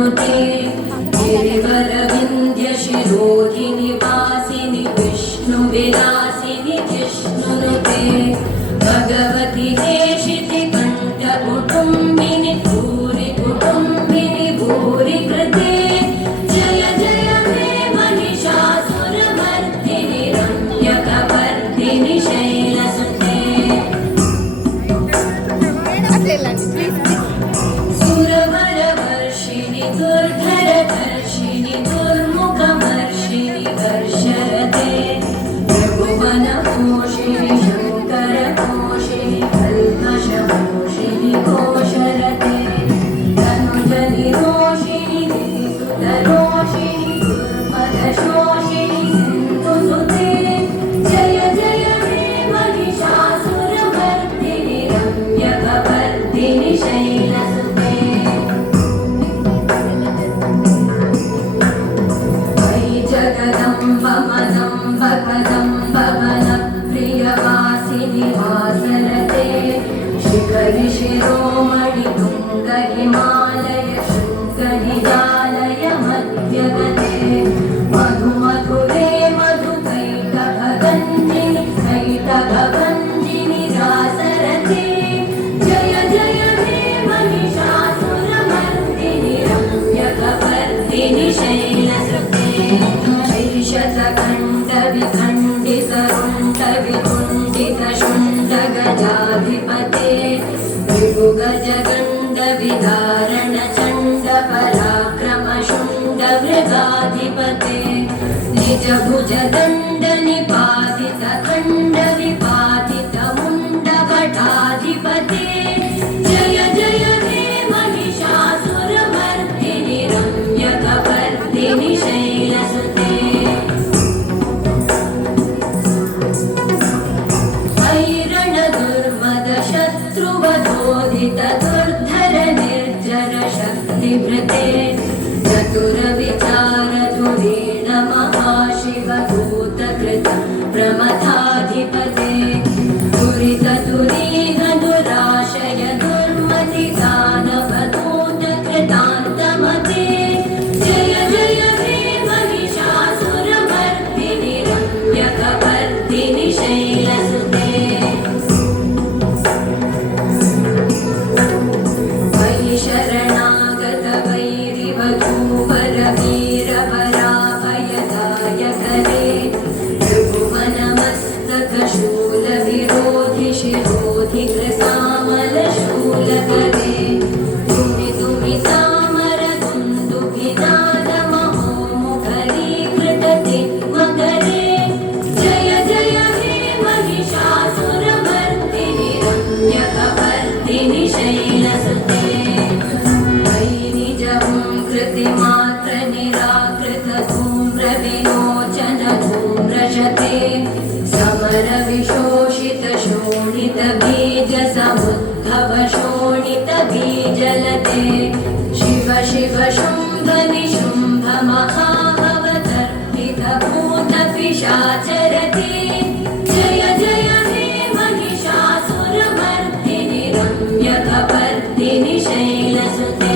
नुते गिरिवरविन्द्यशिरोधिनि वासिनि विष्णुविलासिनि जिष्णुनुते भगवति देशिति कण्ठकुटुम्बिनि भूरि कुटुम्बिनि भूरि कृते जय जय हे महिषासुरमर्दिनि रम्यकपर्दिनि शैलसुते सुरवरवर्षिणि दुर्धरधर्षिणि दुर्मुखमर्षिणि वर्षरते रघुवनपोषिणि शङ्करपोषिणि कल्मषपोषिणि घोषरते तनुजनिरोषिणि दितिसुतरोषिणि दुर्मदशोषिणि सिन्धुसुते जय जय हे महिषासुरमर्दिनि रम्यकपर्दिनि शैलसुते वै जगदम्ब मदम्ब कदम्ब वनप्रियवासिनि वासरते शिखरि शिरोमणि तुङ्ग हिमालय शृङ्गनिजालय मध्यगते मधु मधुरे मधुकैटभगञ्जिनि कैटभभञ्जिनि रासरते जय जय हे महिषासुरमर्दिनि रम्यकपर्दिनि शैलसुते शैशतखण्डविखण्डितरुण्डवितुण्डितशुण्डगजाधिपते भृगुगजगण्डविधारणचण्डपराक्रमशुण्डमृगाधिपते निजभुजदण्डनिपातितखण्डविपातितमुण्डभटाधिपते जय जय हे महिषासुरमर्दिनि रम्यकपर्दिनि शैलसुते ऐरणदुर्मदशत्रुवधोदितदुर्धर निर्जर शक्तिभृते चतुरविचारधुरेण महाशिवभूतकृत प्रमथाधिपते दुरितदुरीहनुराशय दुर्मतिदानवधूतकृतान्तमते जय जय हे महिषासुरमर्दिनि रम्यकपर्दिनि शैलसुते वै शरणागत वैरिवधूवर वीरवराभयदायकरे त्रिभुवनमस्तकशूलविरोधि शिरोधि कृतामलशूलकरे दुमिदुमितामरदुन्दुभिनादमहोमुखरीकृततिग्मकरे जय जय हे महिषासुरमर्दिनि रम्यकपर्दिनि शैलसुते वै निजहुं कृतिमात्रनिराकृतधूम्रविलोचन धूम्रशते समरविशोषितशोणितबीजसमुद्भवशोणितबीजलते शिव शिव शुम्भ निशुम्भ महावतर्पितभूतपिशाचरते जय जय हे महिषासुरमर्दिनि रम्यकपर्दिनि शैलसुते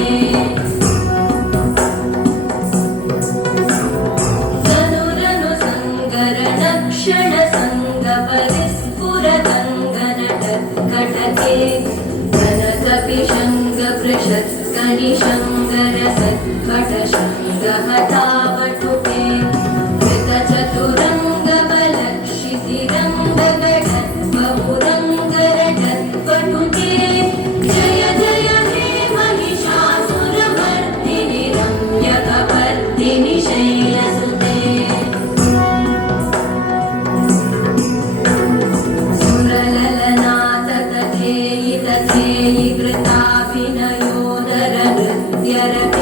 तनुरनुसङ्गरणक्षणसङ्गपरिस्फुरदङ्गनटत्कटके धनकपिशङ्गपृषत्कनिशङ्गरसत्कटशङ्गहतावटुके कृतचतुरङ्गबलक्षितिरङ्गगढद्बहुरङ्गरटत्पटुके जय जय हे महिषासुरमर्दिनि रम्यकपर्दिनि शैलसुते सुरललनाथकथेयि तथेयि कृताभिनयोदर नृत्यरत